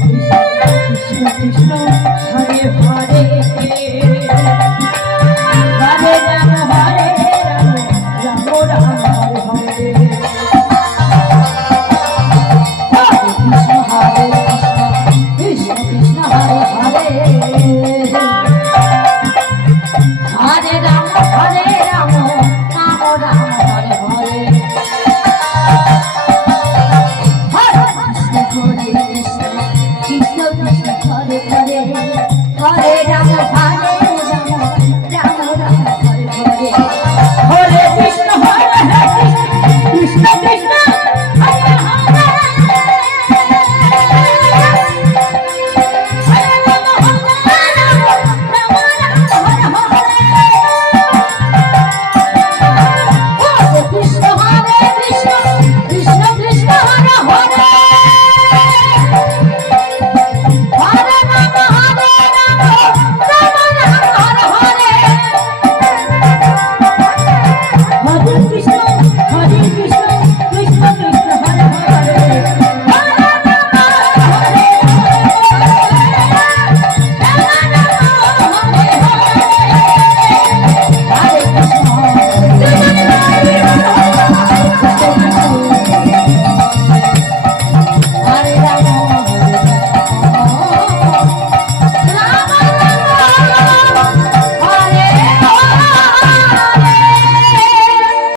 Krishna Krishna Hare Hare.